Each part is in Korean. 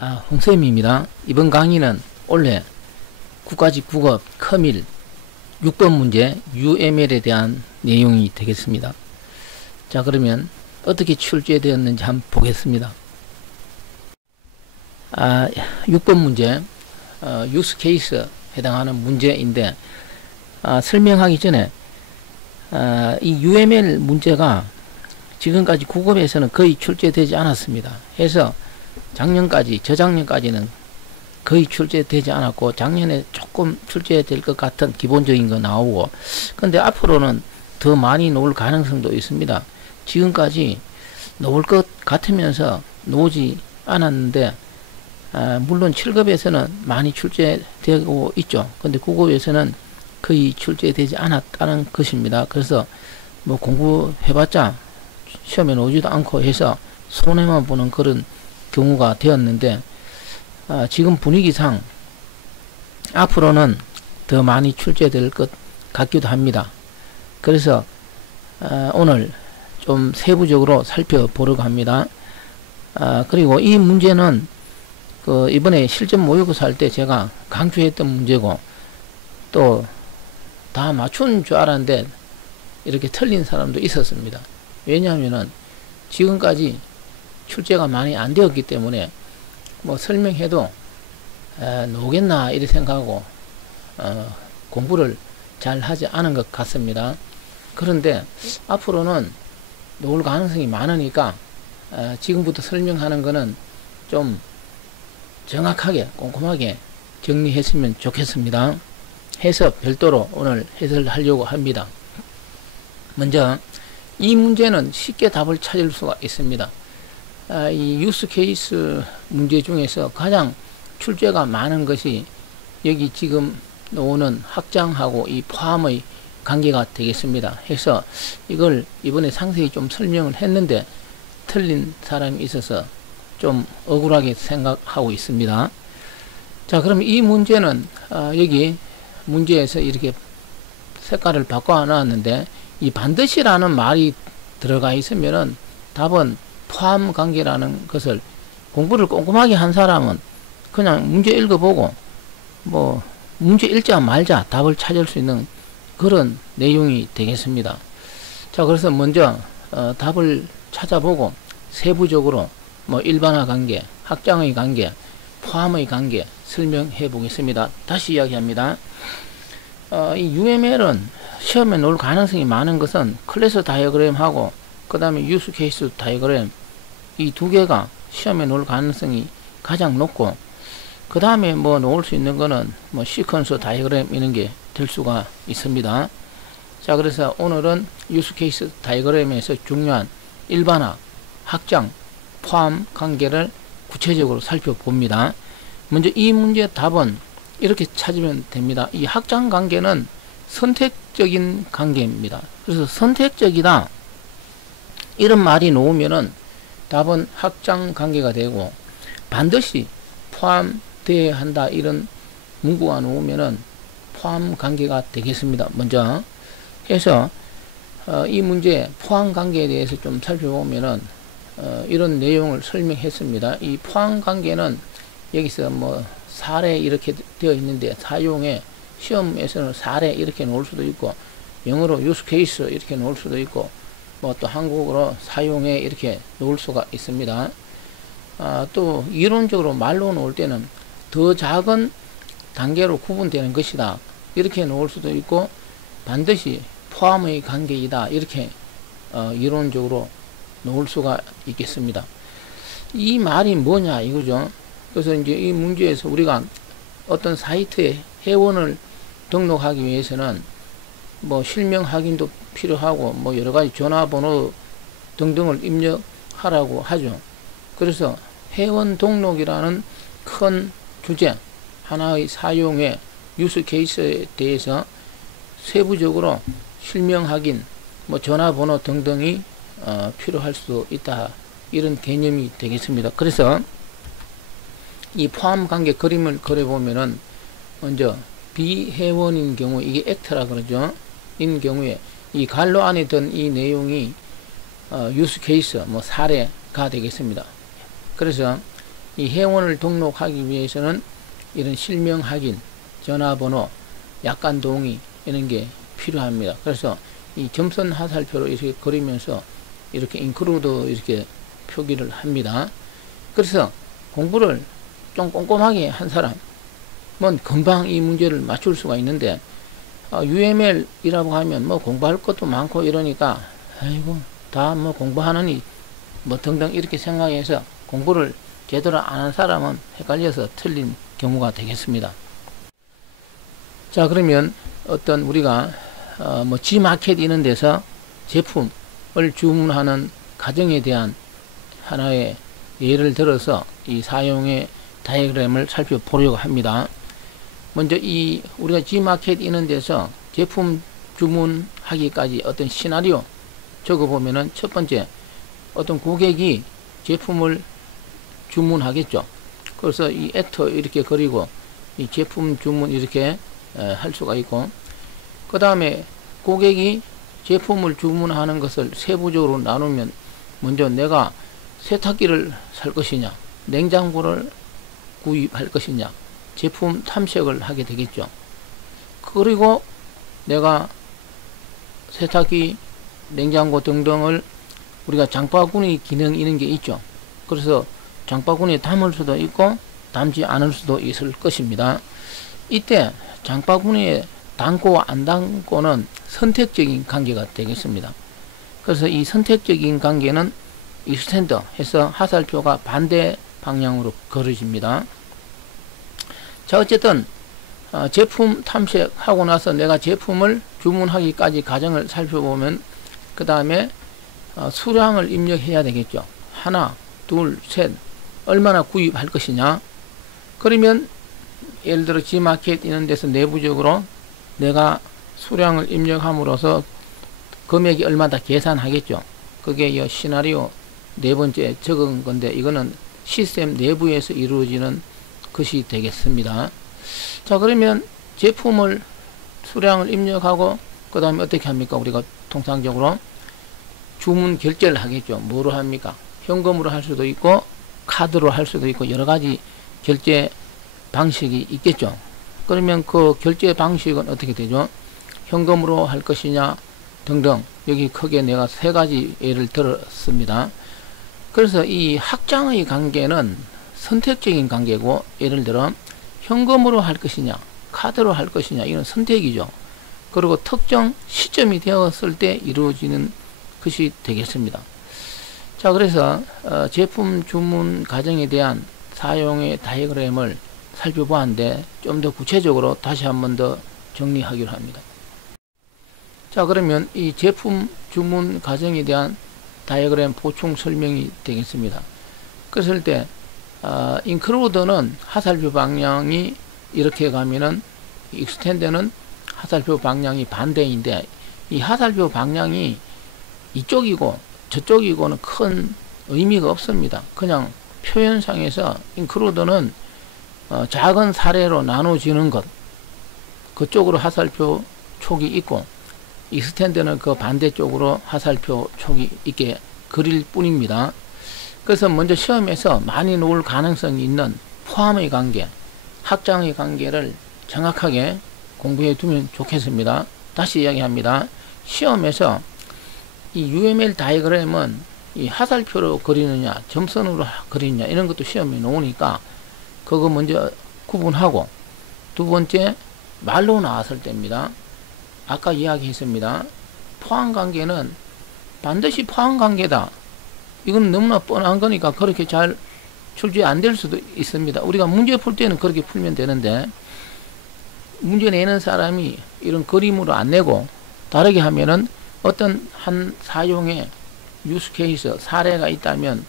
홍쌤입니다. 이번 강의는 올해 국가직 국어 커밀 6번 문제 UML에 대한 내용이 되겠습니다. 자, 그러면 어떻게 출제되었는지 한번 보겠습니다. 6번 문제 유스 케이스 해당하는 문제인데 설명하기 전에 이 UML 문제가 지금까지 국어에서는 거의 출제되지 않았습니다. 해서 작년까지, 저작년까지는 거의 출제되지 않았고 작년에 조금 출제될 것 같은 기본적인 거 나오고, 근데 앞으로는 더 많이 나올 가능성도 있습니다. 지금까지 나올 것 같으면서 나오지 않았는데 물론 7급에서는 많이 출제되고 있죠. 근데 국어에서는 거의 출제되지 않았다는 것입니다. 그래서 뭐 공부해봤자 시험에 나오지도 않고 해서 손해만 보는 그런 경우가 되었는데, 지금 분위기상 앞으로는 더 많이 출제될 것 같기도 합니다. 그래서 오늘 좀 세부적으로 살펴보려고 합니다. 그리고 이 문제는 이번에 실전 모의고사 할 때 제가 강조했던 문제고, 또 다 맞춘 줄 알았는데 이렇게 틀린 사람도 있었습니다. 왜냐하면은 지금까지 출제가 많이 안 되었기 때문에 뭐 설명해도 나오겠나 이렇게 생각하고 공부를 잘 하지 않은 것 같습니다. 그런데 앞으로는 나올 가능성이 많으니까 지금부터 설명하는 거는 좀 정확하게 꼼꼼하게 정리했으면 좋겠습니다. 해서 별도로 오늘 해설을 하려고 합니다. 먼저 이 문제는 쉽게 답을 찾을 수가 있습니다. 이 유스 케이스 문제 중에서 가장 출제가 많은 것이 여기 지금 나오는 확장하고 이 포함의 관계가 되겠습니다. 해서 이걸 이번에 상세히 좀 설명을 했는데 틀린 사람이 있어서 좀 억울하게 생각하고 있습니다. 자, 그럼 이 문제는 여기 문제에서 이렇게 색깔을 바꿔 놨는데, 이 반드시라는 말이 들어가 있으면은 답은 포함 관계라는 것을, 공부를 꼼꼼하게 한 사람은 그냥 문제 읽어보고 뭐 문제 읽자 말자 답을 찾을 수 있는 그런 내용이 되겠습니다. 자, 그래서 먼저 답을 찾아보고 세부적으로 뭐 일반화 관계, 확장의 관계, 포함의 관계 설명해 보겠습니다. 다시 이야기합니다. 이 UML은 시험에 나올 가능성이 많은 것은 클래스 다이어그램하고 그 다음에 유스 케이스 다이어그램, 이 두 개가 시험에 나올 가능성이 가장 높고, 그 다음에 뭐 나올 수 있는 거는 뭐 시퀀스 다이어그램 이런 게 될 수가 있습니다. 자, 그래서 오늘은 유스 케이스 다이어그램에서 중요한 일반화, 확장, 포함 관계를 구체적으로 살펴봅니다. 먼저 이 문제 답은 이렇게 찾으면 됩니다. 이 확장 관계는 선택적인 관계입니다. 그래서 선택적이다 이런 말이 나오면은 답은 확장 관계가 되고, 반드시 포함되어야 한다 이런 문구가 나오면은 포함 관계가 되겠습니다. 먼저 해서 이 문제 포함 관계에 대해서 좀 살펴보면은 이런 내용을 설명했습니다. 이 포함 관계는 여기서 뭐 사례 이렇게 되어 있는데, 사용에 시험에서는 사례 이렇게 놓을 수도 있고, 영어로 use case 이렇게 놓을 수도 있고, 뭐 또 한국어로 사용에 이렇게 놓을 수가 있습니다. 또 이론적으로 말로 놓을 때는 더 작은 단계로 구분되는 것이다 이렇게 놓을 수도 있고, 반드시 포함의 관계이다 이렇게 이론적으로 놓을 수가 있겠습니다. 이 말이 뭐냐 이거죠. 그래서 이제 이 문제에서 우리가 어떤 사이트에 회원을 등록하기 위해서는 뭐 실명 확인도 필요하고 뭐 여러가지 전화번호 등등을 입력하라고 하죠. 그래서 회원 등록이라는 큰 주제 하나의 사용의 유스 케이스에 대해서 세부적으로 실명 확인, 뭐 전화번호 등등이 필요할 수도 있다 이런 개념이 되겠습니다. 그래서 이 포함 관계 그림을 그려보면은 먼저 비회원인 경우, 이게 액트라 그러죠. 인 경우에 이 갈로 안에 든 이 내용이 유스 케이스, 뭐 사례가 되겠습니다. 그래서 이 회원을 등록하기 위해서는 이런 실명 확인, 전화번호, 약관 동의 이런 게 필요합니다. 그래서 이 점선 하살표로 이렇게 그리면서 이렇게 인클루드 이렇게 표기를 합니다. 그래서 공부를 좀 꼼꼼하게 한 사람은 금방 이 문제를 맞출 수가 있는데 UML이라고 하면 뭐 공부할 것도 많고 이러니까 아이고 다 뭐 공부하느니 뭐 등등 이렇게 생각해서 공부를 제대로 안 한 사람은 헷갈려서 틀린 경우가 되겠습니다. 자, 그러면 어떤 우리가 뭐 G마켓 이런 데서 제품을 주문하는 과정에 대한 하나의 예를 들어서 이 사용의 다이어그램을 살펴보려고 합니다. 먼저 이 우리가 G마켓 이런 데서 제품 주문하기까지 어떤 시나리오 적어보면은 첫 번째 어떤 고객이 제품을 주문하겠죠. 그래서 이 애터 이렇게 그리고 이 제품 주문 이렇게 할 수가 있고, 그 다음에 고객이 제품을 주문하는 것을 세부적으로 나누면 먼저 내가 세탁기를 살 것이냐, 냉장고를 구입할 것이냐, 제품 탐색을 하게 되겠죠. 그리고 내가 세탁기, 냉장고 등등을 우리가 장바구니 기능 이런 게 있죠. 그래서 장바구니에 담을 수도 있고 담지 않을 수도 있을 것입니다. 이때 장바구니에 담고 안 담고는 선택적인 관계가 되겠습니다. 그래서 이 선택적인 관계는 익스텐더 해서 하살표가 반대 방향으로 그려집니다. 자, 어쨌든 제품 탐색하고 나서 내가 제품을 주문하기까지 과정을 살펴보면 그 다음에 수량을 입력해야 되겠죠. 하나, 둘, 셋 얼마나 구입할 것이냐. 그러면 예를 들어 G마켓 이런 데서 내부적으로 내가 수량을 입력함으로써 금액이 얼마다 계산하겠죠. 그게 이 시나리오 네 번째 적은 건데 이거는 시스템 내부에서 이루어지는 것이 되겠습니다. 자, 그러면 제품을 수량을 입력하고 그 다음에 어떻게 합니까? 우리가 통상적으로 주문 결제를 하겠죠. 뭐로 합니까? 현금으로 할 수도 있고 카드로 할 수도 있고 여러 가지 결제 방식이 있겠죠. 그러면 그 결제 방식은 어떻게 되죠? 현금으로 할 것이냐 등등, 여기 크게 내가 세 가지 예를 들었습니다. 그래서 이 확장의 관계는 선택적인 관계고, 예를 들어 현금으로 할 것이냐 카드로 할 것이냐 이건 선택이죠. 그리고 특정 시점이 되었을 때 이루어지는 것이 되겠습니다. 자, 그래서 제품 주문 과정에 대한 사용의 다이어그램을 살펴보았는데 좀 더 구체적으로 다시 한 번 더 정리하기로 합니다. 자, 그러면 이 제품 주문 과정에 대한 다이어그램 보충 설명이 되겠습니다. 그랬을 때 인클루드는 하살표 방향이 이렇게 가면은 익스텐드는 하살표 방향이 반대인데, 이 하살표 방향이 이쪽이고 저쪽이고는 큰 의미가 없습니다. 그냥 표현상에서 인클루드는 작은 사례로 나눠지는 것, 그쪽으로 하살표 촉이 있고 익스텐드는 그 반대쪽으로 하살표 촉이 있게 그릴 뿐입니다. 그래서 먼저 시험에서 많이 놓을 가능성이 있는 포함의 관계, 확장의 관계를 정확하게 공부해 두면 좋겠습니다. 다시 이야기합니다. 시험에서 이 UML 다이어그램은 이 하살표로 그리느냐 점선으로 그리느냐 이런 것도 시험에 나오니까 그거 먼저 구분하고, 두 번째 말로 나왔을 때입니다. 아까 이야기했습니다. 포함관계는 반드시 포함관계다. 이건 너무나 뻔한 거니까 그렇게 잘 출제 안 될 수도 있습니다. 우리가 문제 풀 때는 그렇게 풀면 되는데 문제 내는 사람이 이런 그림으로 안 내고 다르게 하면은 어떤 한 사용의 유스 케이스 사례가 있다면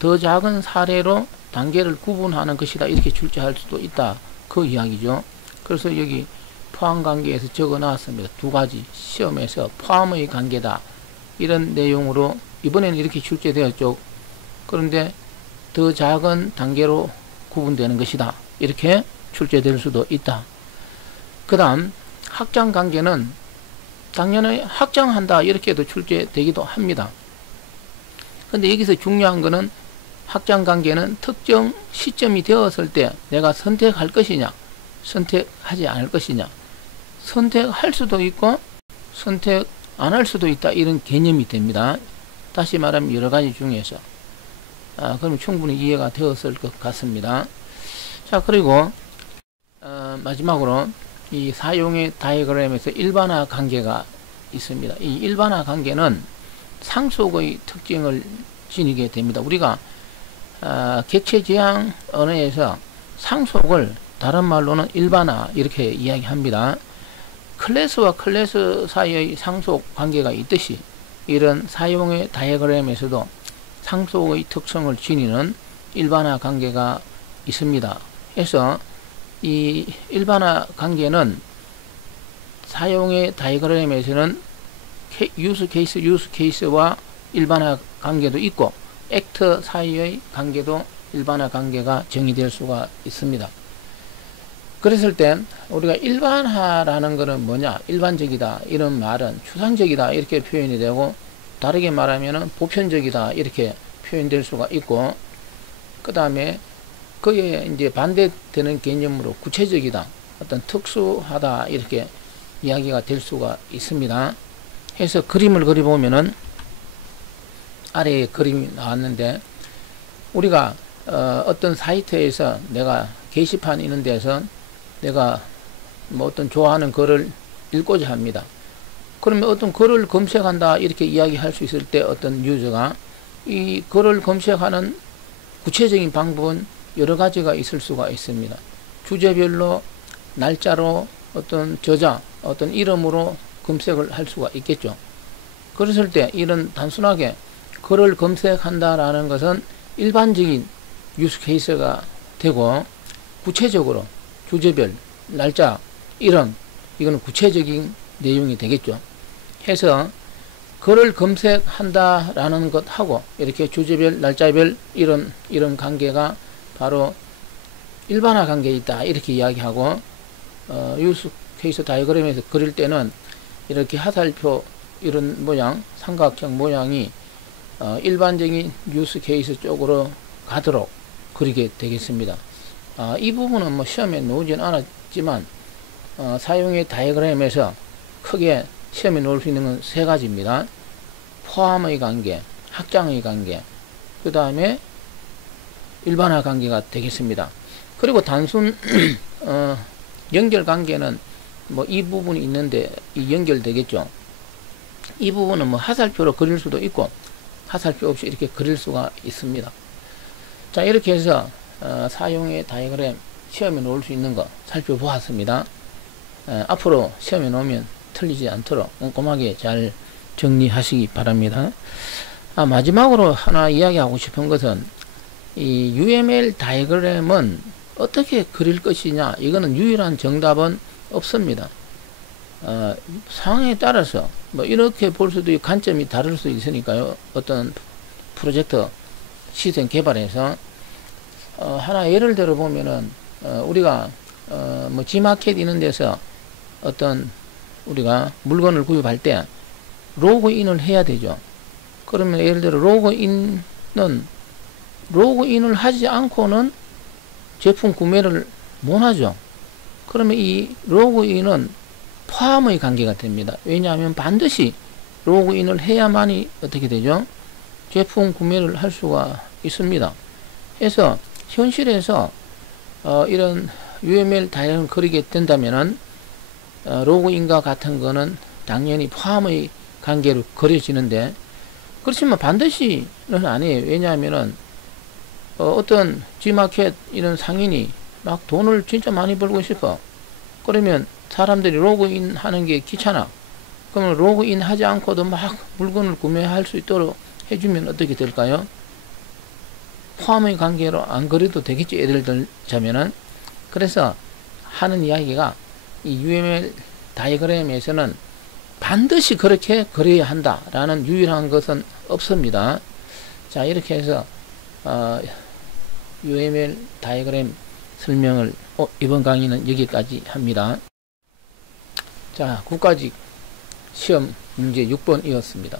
더 작은 사례로 단계를 구분하는 것이다 이렇게 출제할 수도 있다 그 이야기죠. 그래서 여기 포함 관계에서 적어 놨습니다. 두 가지 시험에서 포함의 관계다 이런 내용으로 이번에는 이렇게 출제되었죠. 그런데 더 작은 단계로 구분되는 것이다 이렇게 출제될 수도 있다. 그 다음 확장 관계는 당연히 확장한다 이렇게도 출제되기도 합니다. 근데 여기서 중요한 거는 확장 관계는 특정 시점이 되었을 때 내가 선택할 것이냐, 선택하지 않을 것이냐, 선택할 수도 있고 선택 안 할 수도 있다, 이런 개념이 됩니다. 다시 말하면 여러 가지 중에서 그럼 충분히 이해가 되었을 것 같습니다. 자, 그리고 마지막으로 이 사용의 다이어그램에서 일반화 관계가 있습니다. 이 일반화 관계는 상속의 특징을 지니게 됩니다. 우리가 객체 지향 언어에서 상속을 다른 말로는 일반화 이렇게 이야기합니다. 클래스와 클래스 사이의 상속 관계가 있듯이 이런 사용의 다이어그램에서도 상속의 특성을 지니는 일반화 관계가 있습니다. 그래서 이 일반화 관계는 사용의 다이어그램에서는 유스 케이스와 일반화 관계도 있고 액터 사이의 관계도 일반화 관계가 정의될 수가 있습니다. 그랬을 때 우리가 일반화라는 것은 뭐냐, 일반적이다 이런 말은 추상적이다 이렇게 표현이 되고, 다르게 말하면 보편적이다 이렇게 표현될 수가 있고, 그 다음에 그에 이제 반대되는 개념으로 구체적이다, 어떤 특수하다 이렇게 이야기가 될 수가 있습니다. 해서 그림을 그려보면은 아래에 그림이 나왔는데, 우리가 어떤 사이트에서 내가 게시판 있는 데서 내가 뭐 어떤 좋아하는 글을 읽고자 합니다. 그러면 어떤 글을 검색한다 이렇게 이야기할 수 있을 때 어떤 유저가 이 글을 검색하는 구체적인 방법은 여러 가지가 있을 수가 있습니다. 주제별로, 날짜로, 어떤 저자, 어떤 이름으로 검색을 할 수가 있겠죠. 그랬을 때 이런 단순하게 글을 검색한다라는 것은 일반적인 유스 케이스가 되고, 구체적으로 주제별, 날짜, 이름, 이거는 구체적인 내용이 되겠죠. 해서 글을 검색한다라는 것하고 이렇게 주제별, 날짜별 이런 관계가 바로 일반화 관계에 있다 이렇게 이야기하고, 유스 케이스 다이어그램에서 그릴 때는 이렇게 화살표 이런 모양, 삼각형 모양이 일반적인 유스 케이스 쪽으로 가도록 그리게 되겠습니다. 이 부분은 뭐 시험에 나오진 않았지만 사용의 다이어그램에서 크게 시험에 놓을 수 있는 건 세 가지입니다. 포함의 관계, 확장의 관계, 그 다음에 일반화 관계가 되겠습니다. 그리고 단순 연결 관계는 뭐 이 부분이 있는데 이 연결되겠죠. 이 부분은 뭐 화살표로 그릴 수도 있고 화살표 없이 이렇게 그릴 수가 있습니다. 자, 이렇게 해서 사용의 다이어그램 시험에 놓을 수 있는 거 살펴보았습니다. 앞으로 시험에 놓으면 틀리지 않도록 꼼꼼하게 잘 정리하시기 바랍니다. 마지막으로 하나 이야기하고 싶은 것은 이 UML 다이어그램은 어떻게 그릴 것이냐, 이거는 유일한 정답은 없습니다. 상황에 따라서 뭐 이렇게 볼 수도 있고 관점이 다를 수 있으니까요. 어떤 프로젝트 시스템 개발에서 하나 예를 들어 보면은 우리가 뭐 G마켓 이런 데서 어떤 우리가 물건을 구입할 때 로그인을 해야 되죠. 그러면 예를 들어 로그인을 하지 않고는 제품 구매를 못 하죠. 그러면 이 로그인은 포함의 관계가 됩니다. 왜냐하면 반드시 로그인을 해야만이 어떻게 되죠? 제품 구매를 할 수가 있습니다. 그래서 현실에서 이런 UML 다이어그램을 그리게 된다면은 로그인과 같은 거는 당연히 포함의 관계로 그려지는데, 그렇지만 반드시는 아니에요. 왜냐하면은 어떤 G마켓 이런 상인이 막 돈을 진짜 많이 벌고 싶어. 그러면 사람들이 로그인 하는 게 귀찮아. 그러면 로그인 하지 않고도 막 물건을 구매할 수 있도록 해주면 어떻게 될까요? 포함의 관계로 안 그려도 되겠죠. 예를 들자면은. 그래서 하는 이야기가 이 UML 다이어그램에서는 반드시 그렇게 그려야 한다 라는 유일한 것은 없습니다. 자, 이렇게 해서 UML 다이어그램 설명을 이번 강의는 여기까지 합니다. 자, 국가직 시험 문제 6번이었습니다.